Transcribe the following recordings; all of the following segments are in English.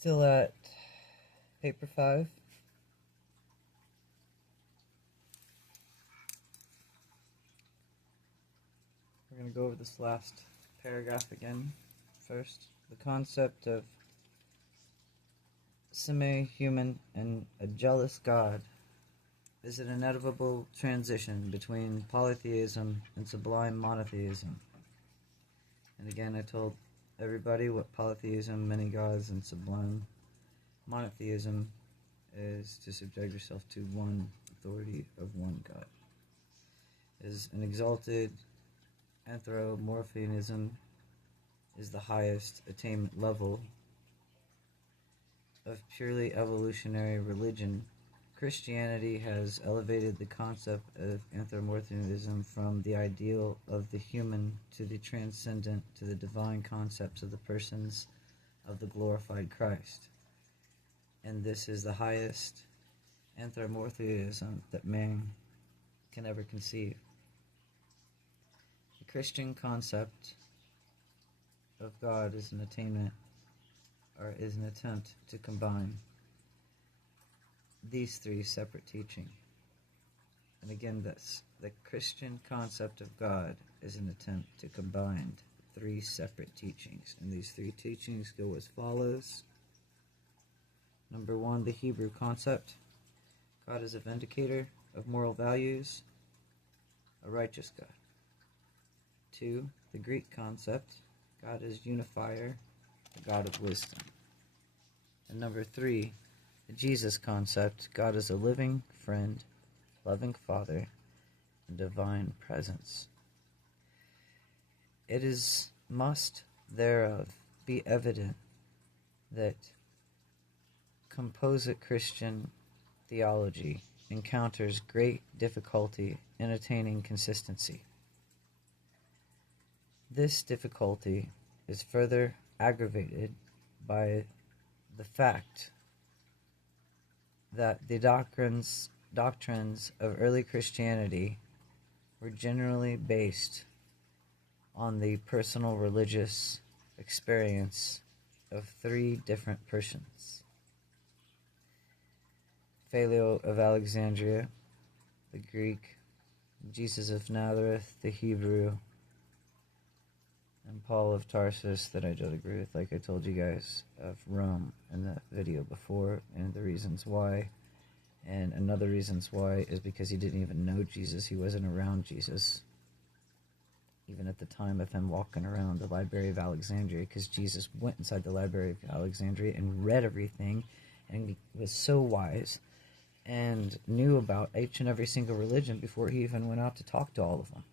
Still at paper 5. We're going to go over this last paragraph again first. The concept of semi-human and a jealous God is an inevitable transition between polytheism and sublime monotheism. And again, I told everybody what polytheism, many gods, and sublime monotheism is: to subject yourself to one authority of one God. Is an exalted anthropomorphism is the highest attainment level of purely evolutionary religion. Christianity has elevated the concept of anthropomorphism from the ideal of the human to the transcendent, to the divine concepts of the persons of the glorified Christ. And this is the highest anthropomorphism that man can ever conceive. The Christian concept of God is an attainment, or is an attempt to combine these three separate teachings. And again, the Christian concept of God is an attempt to combine three separate teachings. And these three teachings go as follows. Number 1, the Hebrew concept. God is a vindicator of moral values, a righteous God. 2, the Greek concept. God is unifier, the God of wisdom. And number 3, the Jesus concept. God is a living friend, loving Father, and divine presence. It must thereof be evident that composite Christian theology encounters great difficulty in attaining consistency. This difficulty is further aggravated by the fact that the doctrines of early Christianity were generally based on the personal religious experience of three different persons: Philo of Alexandria, the Greek; Jesus of Nazareth, the Hebrew; and Paul of Tarsus, that I don't agree with, like I told you guys, of Rome in the video before, and the reasons why. And another reasons why is because he didn't even know Jesus. He wasn't around Jesus, even at the time of him walking around the Library of Alexandria, because Jesus went inside the Library of Alexandria and read everything, and he was so wise and knew about each and every single religion before he even went out to talk to all of them.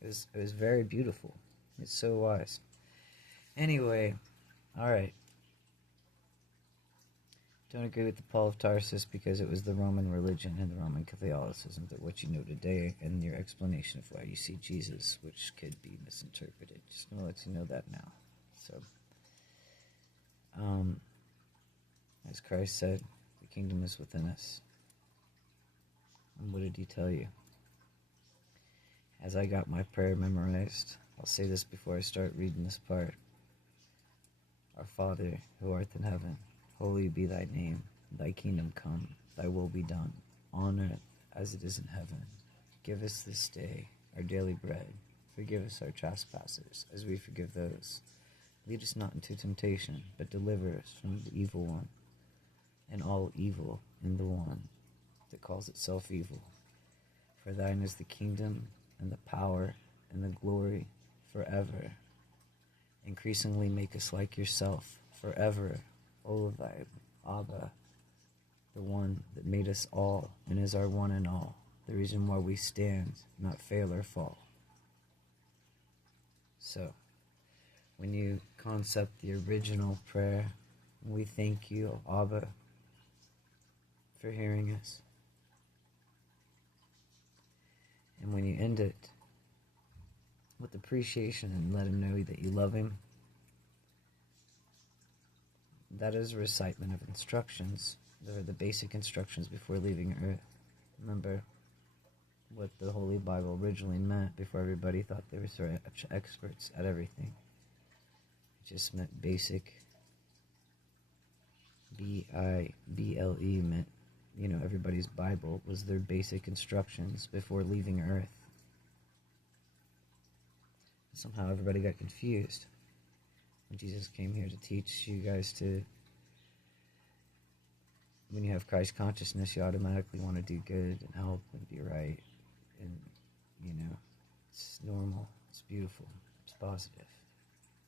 It was very beautiful. He's so wise. Anyway, alright. Don't agree with the Paul of Tarsus because it was the Roman religion and the Roman Catholicism that what you know today, and your explanation of why you see Jesus, which could be misinterpreted. Just going to let you know that now. So, as Christ said, the kingdom is within us. And what did he tell you? As I got my prayer memorized, I'll say this before I start reading this part. Our Father, who art in heaven, holy be thy name. Thy kingdom come, thy will be done, on earth as it is in heaven. Give us this day our daily bread. Forgive us our trespasses, as we forgive those. Lead us not into temptation, but deliver us from the evil one. And all evil in the one that calls itself evil. For thine is the kingdom, and the power, and the glory, forever. Increasingly make us like yourself, forever, O thy Abba, the one that made us all, and is our one and all, the reason why we stand, not fail or fall. So, when you concept the original prayer, we thank you, Abba, for hearing us. And when you end it with appreciation and let him know that you love him, that is a recitement of instructions. They're the basic instructions before leaving Earth. Remember what the Holy Bible originally meant before everybody thought they were such experts at everything. It just meant basic Bible meant, everybody's Bible was their basic instructions before leaving Earth. Somehow everybody got confused when Jesus came here to teach you guys to, when you have Christ consciousness, you automatically want to do good and help and be right. And, it's normal, it's beautiful, it's positive.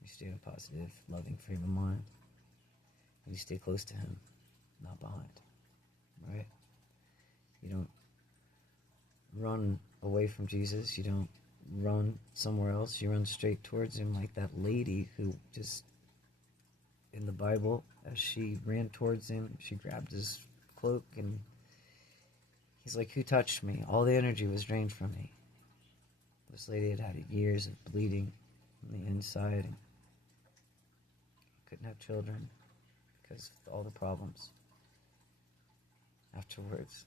You stay in a positive, loving frame of mind. And you stay close to Him, not behind. Right? You don't run away from Jesus. You don't run somewhere else. You run straight towards Him, like that lady who just, in the Bible, as she ran towards Him, she grabbed His cloak and He's like, "Who touched me?" All the energy was drained from me. This lady had had years of bleeding on the inside and couldn't have children because of all the problems. Afterwards,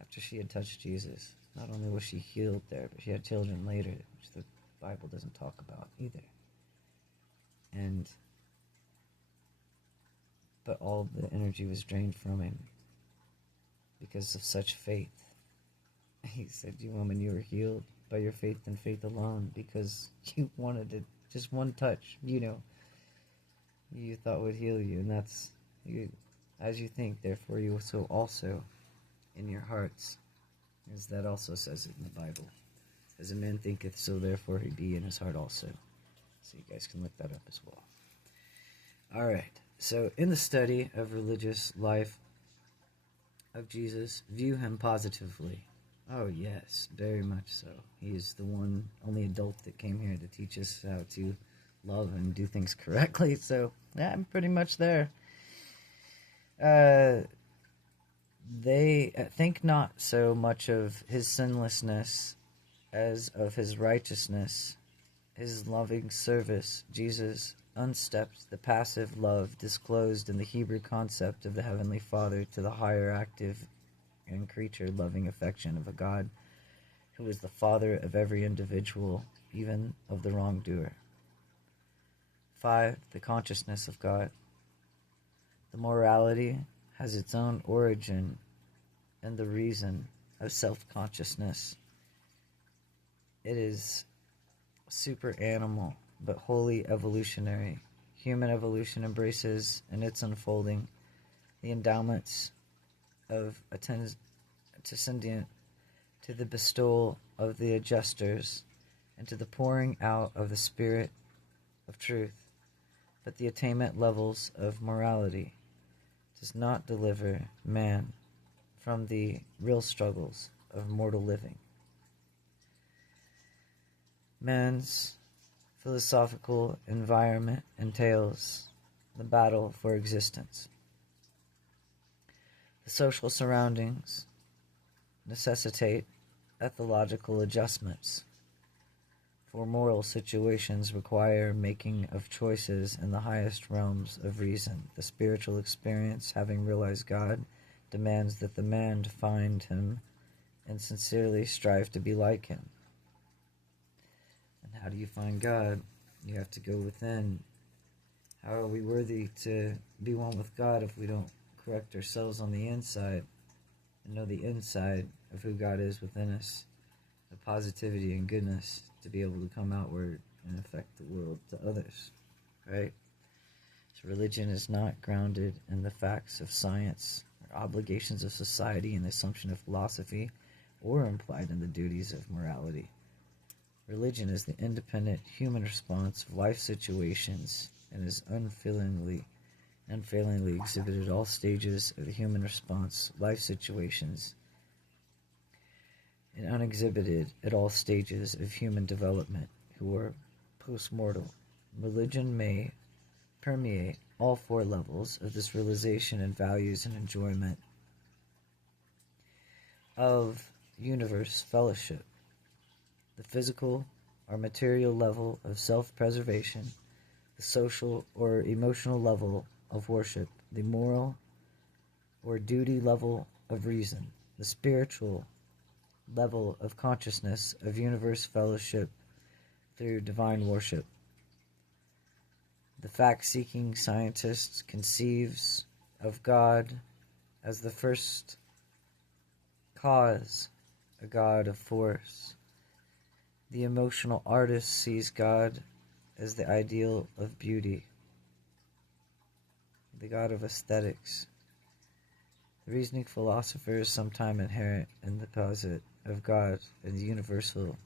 after she had touched Jesus, not only was she healed there, but she had children later, which the Bible doesn't talk about either. But all the energy was drained from him because of such faith. He said, "You woman, you were healed by your faith and faith alone because you wanted it, just one touch, you thought would heal you, and that's you. As you think, therefore you so also in your hearts," as that also says it in the Bible. "As a man thinketh, so therefore he be in his heart also." So you guys can look that up as well. Alright, so in the study of religious life of Jesus, view him positively. Oh yes, very much so. He is the only adult that came here to teach us how to love and do things correctly, so yeah, I'm pretty much there. They think not so much of his sinlessness as of his righteousness, his loving service. Jesus unstepped the passive love disclosed in the Hebrew concept of the Heavenly Father to the higher active and creature-loving affection of a God who is the Father of every individual, even of the wrongdoer. 5. The consciousness of God. The morality has its own origin in the reason of self-consciousness. It is super-animal, but wholly evolutionary. Human evolution embraces in its unfolding the endowments of antecedent to the bestowal of the adjusters and to the pouring out of the spirit of truth. But the attainment levels of morality does not deliver man from the real struggles of mortal living. Man's philosophical environment entails the battle for existence. The social surroundings necessitate ethological adjustments, for moral situations require making of choices in the highest realms of reason. The spiritual experience, having realized God, demands that the man find him and sincerely strive to be like him. And how do you find God? You have to go within. How are we worthy to be one with God if we don't correct ourselves on the inside and know the inside of who God is within us, the positivity and goodness to be able to come outward and affect the world to others, right? So religion is not grounded in the facts of science or obligations of society and the assumption of philosophy, or implied in the duties of morality. Religion is the independent human response of life situations and is unfailingly exhibited all stages of the human response, life situations, and unexhibited at all stages of human development, who are post-mortal. Religion may permeate all 4 levels of this realization and values and enjoyment of universe fellowship. The physical or material level of self-preservation, the social or emotional level of worship, the moral or duty level of reason, the spiritual level of consciousness of universe fellowship through divine worship. The fact-seeking scientist conceives of God as the first cause, a God of force. The emotional artist sees God as the ideal of beauty, the God of aesthetics. The reasoning philosopher is sometimes inherent in the posit of God and the universal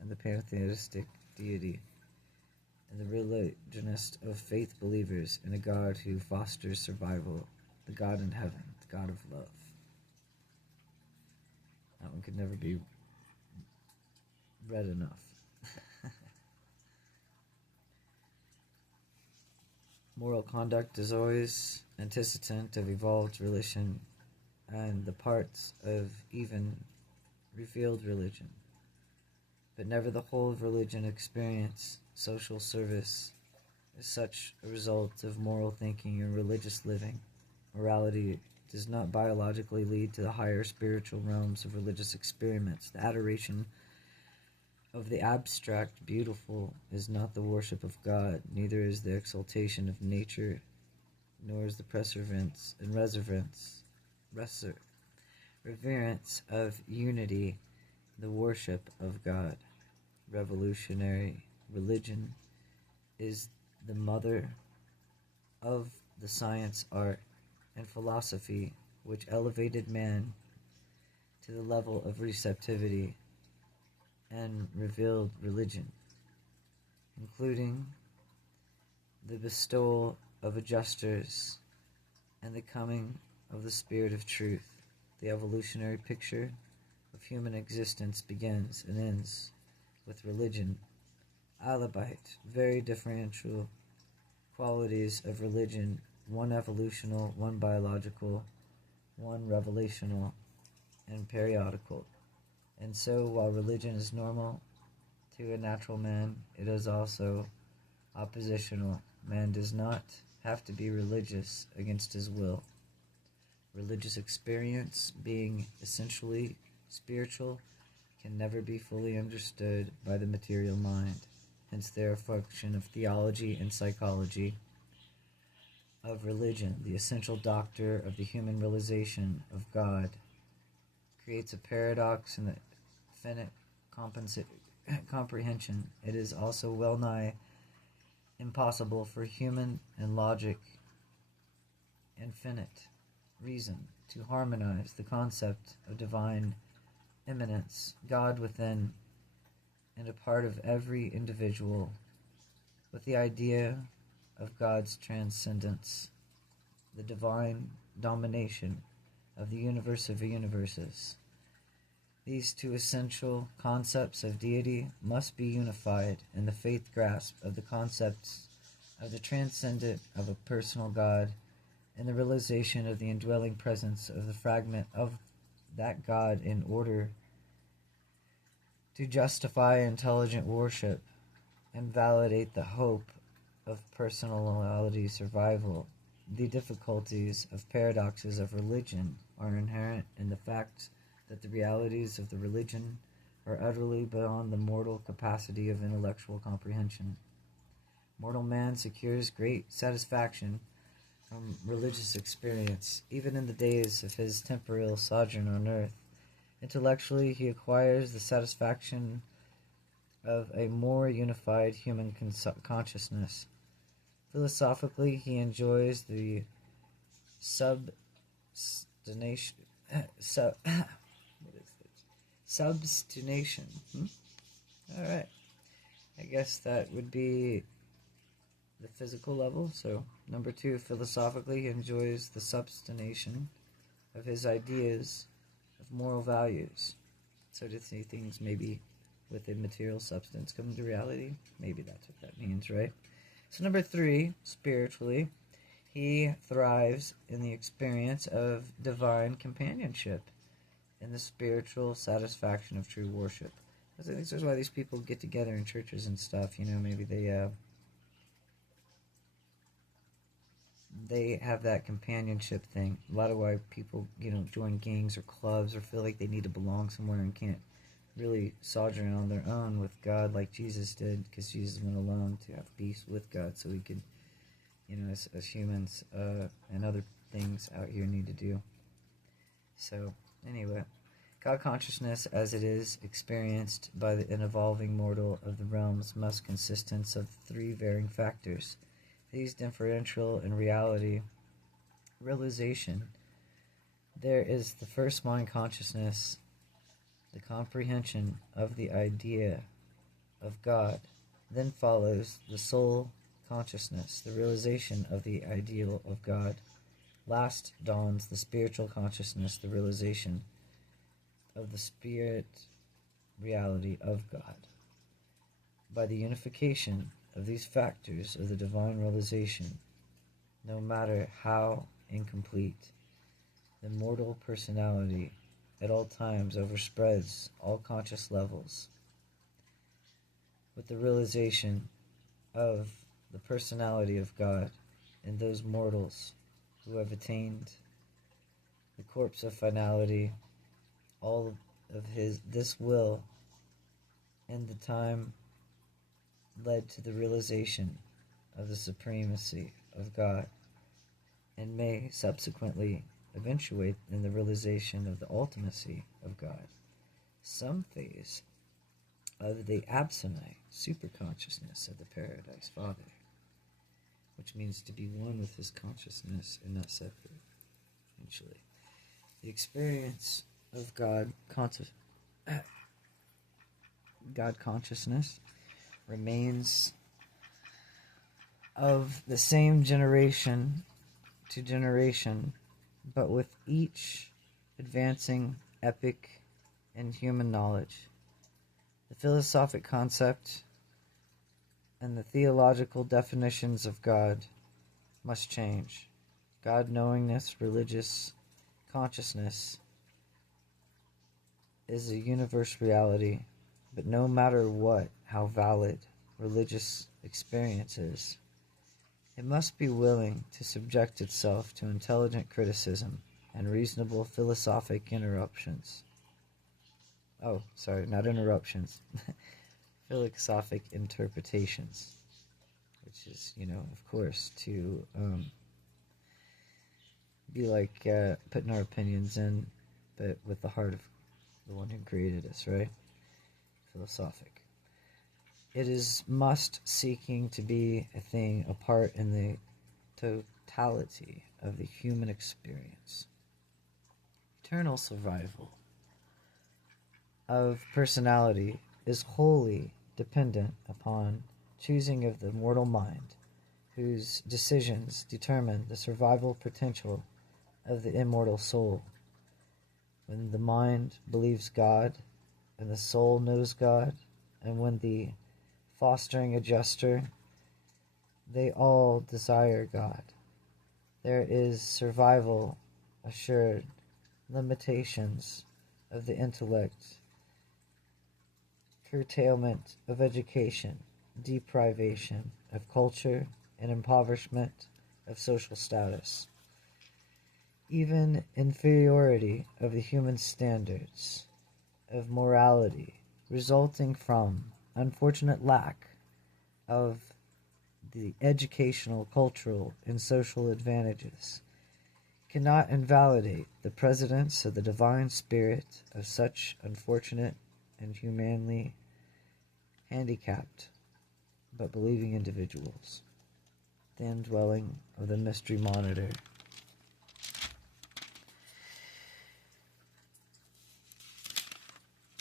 and the pantheistic deity, and the religionist of faith believers in a God who fosters survival, the God in heaven, the God of love. That one could never be read enough. Moral conduct is always antecedent of evolved religion and the parts of even revealed religion, but never the whole of religion experience. Social service is such a result of moral thinking and religious living. Morality does not biologically lead to the higher spiritual realms of religious experiments. The adoration of the abstract beautiful is not the worship of God, neither is the exaltation of nature, nor is the perseverance and reverence of unity the worship of God. Revolutionary religion is the mother of the science, art, and philosophy which elevated man to the level of receptivity and revealed religion, including the bestowal of adjusters and the coming of the spirit of truth. The evolutionary picture of human existence begins and ends with religion. Albeit very differential qualities of religion, one evolutional, one biological, one revelational, and periodical. And so, while religion is normal to a natural man, it is also oppositional. Man does not have to be religious against his will. Religious experience, being essentially spiritual, can never be fully understood by the material mind. Hence, they are a function of theology and psychology of religion. The essential doctor of the human realization of God creates a paradox in the finite comprehension. It is also well nigh impossible for human and logic and finite reason to harmonize the concept of divine immanence, God within and a part of every individual, with the idea of God's transcendence, the divine domination of the universe of universes. These two essential concepts of deity must be unified in the faith grasp of the concepts of the transcendent of a personal God and the realization of the indwelling presence of the fragment of that God in order to justify intelligent worship and validate the hope of personality survival. The difficulties of paradoxes of religion are inherent in the fact that the realities of the religion are utterly beyond the mortal capacity of intellectual comprehension. Mortal man secures great satisfaction from religious experience, even in the days of his temporal sojourn on earth. Intellectually, he acquires the satisfaction of a more unified human consciousness. Philosophically, he enjoys the substination. Substination. Alright. I guess that would be the physical level. So, number 2, philosophically, he enjoys the substination of his ideas of moral values. So to see things maybe with a material substance come to reality. Maybe that's what that means, right? So number 3, spiritually, he thrives in the experience of divine companionship and the spiritual satisfaction of true worship. I think this is why these people get together in churches and stuff. You know, maybe they have that companionship thing. A lot of why people, join gangs or clubs or feel like they need to belong somewhere and can't really sojourn on their own with God like Jesus did, because Jesus went alone to have peace with God so we could, as humans and other things out here need to do. So, anyway, God consciousness as it is experienced by an evolving mortal of the realms must consist of three varying factors. These differential in reality realization. There is the first mind consciousness, the comprehension of the idea of God. Then follows the soul consciousness, the realization of the ideal of God. Last dawns the spiritual consciousness, the realization of the spirit reality of God. By the unification of these factors of the divine realization, no matter how incomplete, the mortal personality at all times overspreads all conscious levels. With the realization of the personality of God in those mortals who have attained the corpse of finality, all of this will in the time led to the realization of the supremacy of God, and may subsequently eventuate in the realization of the ultimacy of God. Some phase of the absonite superconsciousness of the Paradise Father, which means to be one with his consciousness and not separate, eventually. The experience of God consciousness remains of the same generation to generation, but with each advancing epoch in human knowledge. The philosophic concept and the theological definitions of God must change. God knowingness, religious consciousness is a universe reality, but no matter how valid religious experience is, it must be willing to subject itself to intelligent criticism and reasonable philosophic interruptions. Oh, sorry, not interruptions. Philosophic interpretations, which is, of course, to be like putting our opinions in, but with the heart of the one who created us, right? Philosophic. It is must seeking to be a thing apart in the totality of the human experience. Eternal survival of personality is wholly dependent upon choosing of the mortal mind, whose decisions determine the survival potential of the immortal soul. When the mind believes God, and the soul knows God, and when the fostering adjuster, they all desire God, there is survival assured. Limitations of the intellect, curtailment of education, deprivation of culture, and impoverishment of social status. Even inferiority of the human standards of morality resulting from unfortunate lack of the educational, cultural, and social advantages cannot invalidate the presence of the divine spirit of such unfortunate and humanly handicapped but believing individuals. The indwelling of the mystery monitor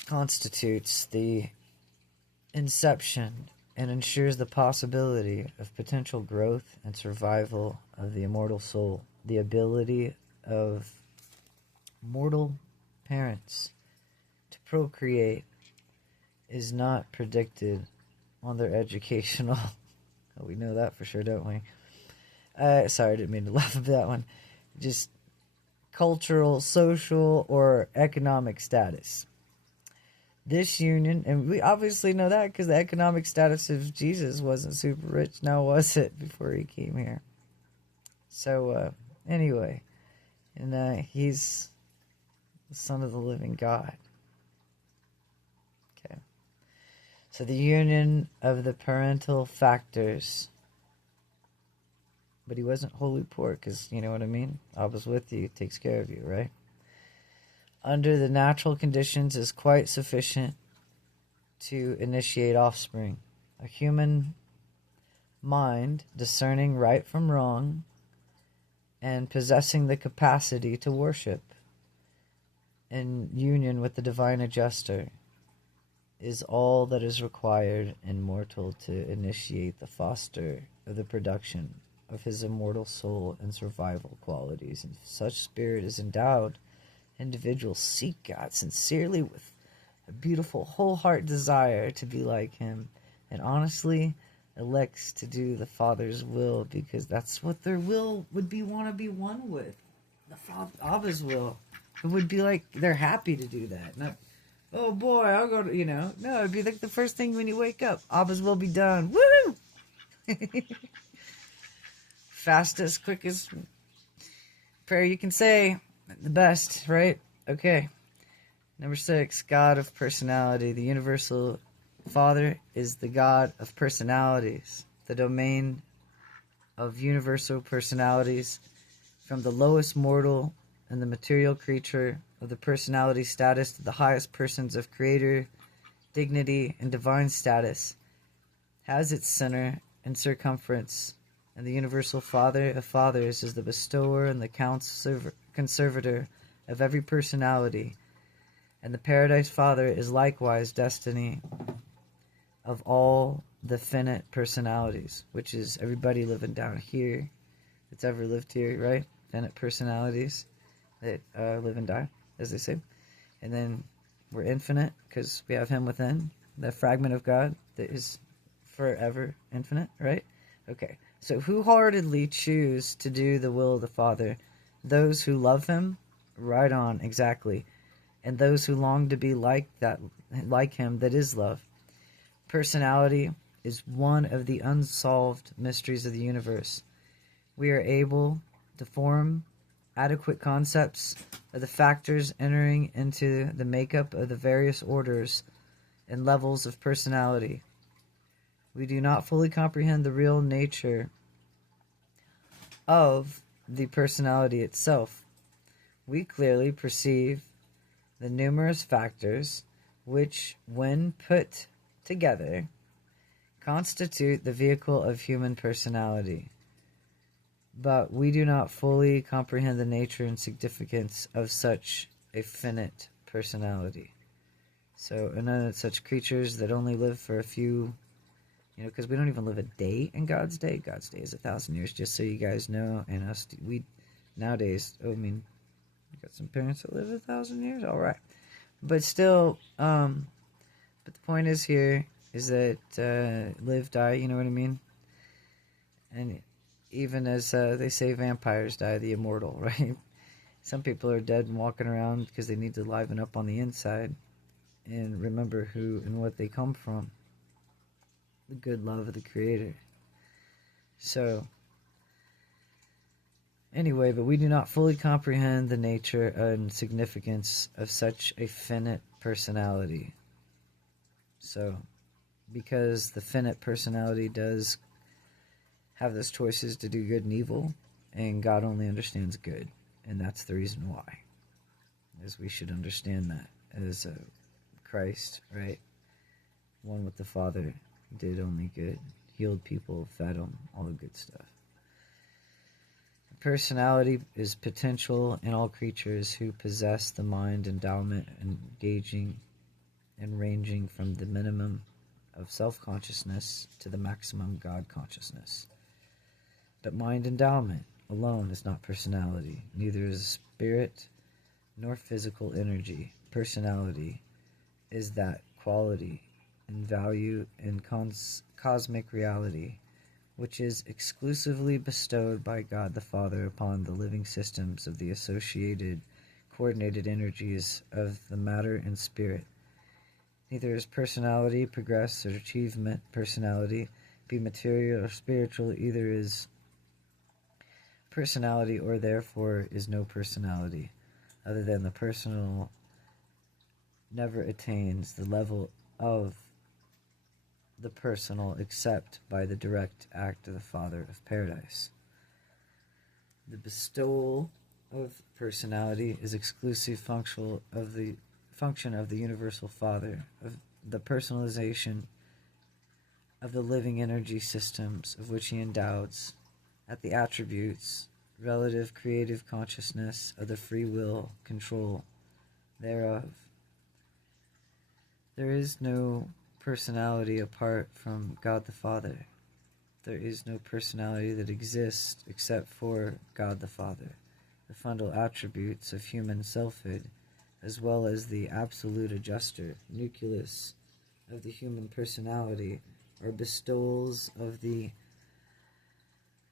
constitutes the inception and ensures the possibility of potential growth and survival of the immortal soul. The ability of mortal parents to procreate is not predicted on their educational. Oh, we know that for sure, don't we? Sorry, I didn't mean to laugh at that one. Just cultural, social, or economic status. This union, and we obviously know that because the economic status of Jesus wasn't super rich. Now, was it before he came here? So, anyway, and he's the Son of the living God. Okay. So the union of the parental factors But he wasn't wholly poor because, you know what I mean? Abba's with you, takes care of you, right? Under the natural conditions is quite sufficient to initiate offspring. A human mind discerning right from wrong and possessing the capacity to worship in union with the divine adjuster is all that is required in mortal to initiate the foster of the production of his immortal soul and survival qualities. And if such spirit is endowed, individuals seek God sincerely with a beautiful whole heart desire to be like him, and honestly elects to do the Father's will, because that's what their will would be, want to be one with. The Father, Abba's will. It would be like they're happy to do that. Not, oh boy, I'll go to, no, it'd be like the first thing when you wake up. Abba's will be done. Woo! Fastest, quickest prayer you can say. The best, right? Okay. Number 6, God of personality. The universal Father is the God of personalities, the domain of universal personalities, from the lowest mortal and the material creature of the personality status to the highest persons of creator, dignity, and divine status, has its center and circumference, and the universal Father of fathers is the bestower and the conservator of every personality, and the Paradise Father is likewise destiny of all the finite personalities, which is everybody living down here that's ever lived here, right? Finite personalities that live and die, as they say. And then we're infinite because we have him within, the fragment of God that is forever infinite, right? Okay, so wholeheartedly choose to do the will of the Father? Those who love him, right on, exactly. And those who long to be like him, that is love. Personality is one of the unsolved mysteries of the universe. We are able to form adequate concepts of the factors entering into the makeup of the various orders and levels of personality. We do not fully comprehend the real nature of the personality itself. We clearly perceive the numerous factors which, when put together, constitute the vehicle of human personality. But we do not fully comprehend the nature and significance of such a finite personality. So, such creatures that only live for a few, because we don't even live a day in God's day. God's day is 1,000 years, just so you guys know. And us, we nowadays, we got some parents that live 1,000 years. All right, but still, but the point is here is that live, die. You know what I mean? And even as they say, vampires die, the immortal, right? Some people are dead and walking around because they need to liven up on the inside and remember who and what they come from. The good love of the Creator. So, anyway, but we do not fully comprehend the nature and significance of such a finite personality. So, because the finite personality does have those choices to do good and evil, and God only understands good, and that's the reason why. As we should understand that as Christ, right? One with the Father, did only good, healed people, fed them, all the good stuff. Personality is potential in all creatures who possess the mind endowment, engaging and ranging from the minimum of self-consciousness to the maximum God consciousness. But mind endowment alone is not personality, neither is spirit nor physical energy. Personality is that quality and value in cosmic reality which is exclusively bestowed by God the Father upon the living systems of the associated, coordinated energies of the matter and spirit. Neither is personality, progress, or achievement personality, be material or spiritual, either is personality or therefore is no personality, other than the personal never attains the level of the personal except by the direct act of the Father of Paradise. bestowal of personality is exclusive function of the Universal Father, of the personalization of the living energy systems of which he endows, at the attributes, relative creative consciousness of the free will control thereof. There is no personality apart from God the Father. There is no personality that exists except for God the Father. The fundamental attributes of human selfhood, as well as the absolute adjuster, nucleus of the human personality, are bestowals of the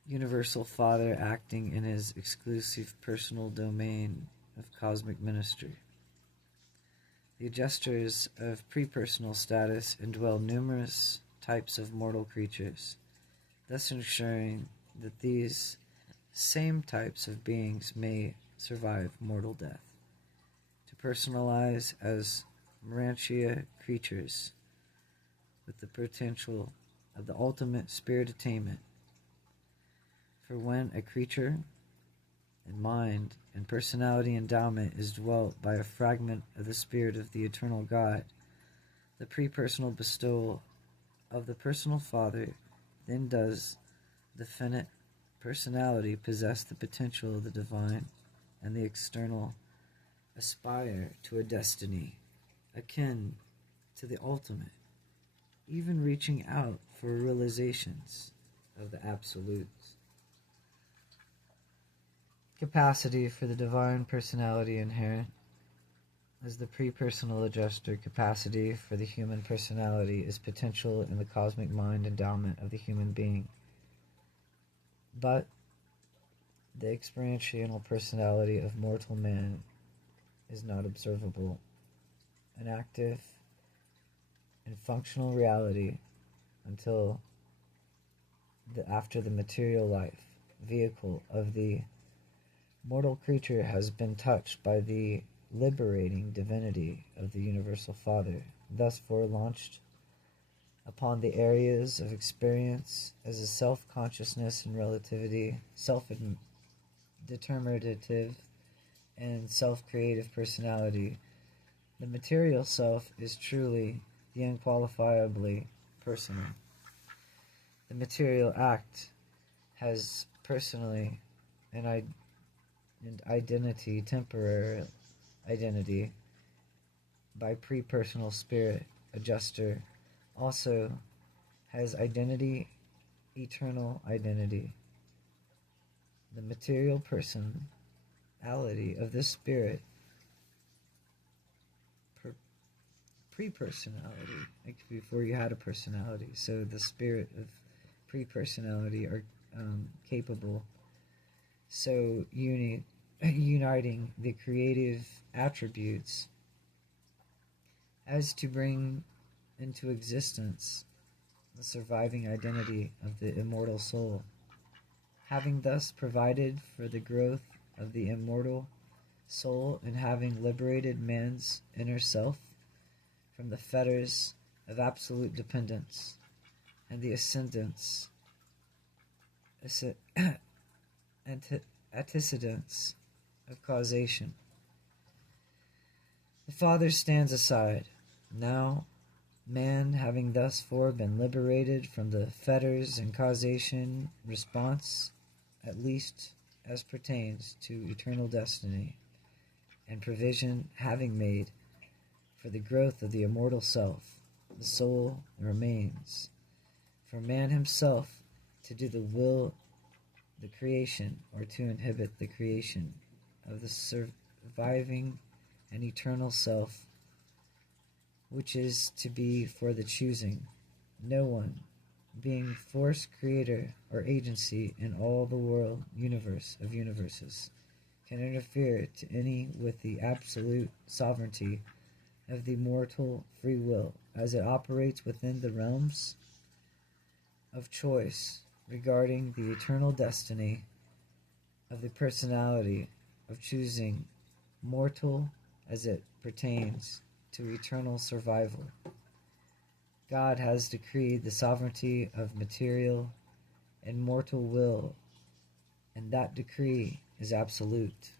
Universal Father acting in his exclusive personal domain of cosmic ministry. The adjusters of prepersonal status indwell numerous types of mortal creatures, thus ensuring that these same types of beings may survive mortal death. To personalize as Urantia creatures with the potential of the ultimate spirit attainment. For when a creature in mind and personality endowment is dwelt by a fragment of the spirit of the eternal God, the prepersonal bestowal of the personal Father, then does the finite personality possess the potential of the divine, and the external aspire to a destiny akin to the ultimate, even reaching out for realizations of the absolutes. Capacity for the divine personality inherent as the prepersonal adjuster. Capacity for the human personality is potential in the cosmic mind endowment of the human being, but the experiential personality of mortal man is not observable, an active and functional reality until after the material life vehicle of the mortal creature has been touched by the liberating divinity of the Universal Father, thus launched upon the areas of experience as a self-consciousness and relativity, self-determinative and self-creative personality. The material self is truly the unqualifiably personal. The material act has personally an identity, temporary identity, by prepersonal spirit adjuster, also has identity, eternal identity. The material personality of this spirit, pre-personality, like before you had a personality, so the spirit of pre-personality are capable, so uniting the creative attributes as to bring into existence the surviving identity of the immortal soul, having thus provided for the growth of the immortal soul and having liberated man's inner self from the fetters of absolute dependence and the antecedents of causation. The Father stands aside. Now, man, having thus far been liberated from the fetters and causation response, at least as pertains to eternal destiny, and provision having made for the growth of the immortal self, the soul remains for man himself to do the will, the creation, or to inhibit the creation of the surviving and eternal self, which is to be for the choosing. No one, being force creator or agency in all the world universe of universes, can interfere to any with the absolute sovereignty of the mortal free will as it operates within the realms of choice regarding the eternal destiny of the personality of choosing mortal as it pertains to eternal survival. God has decreed the sovereignty of material and mortal will And that decree is absolute.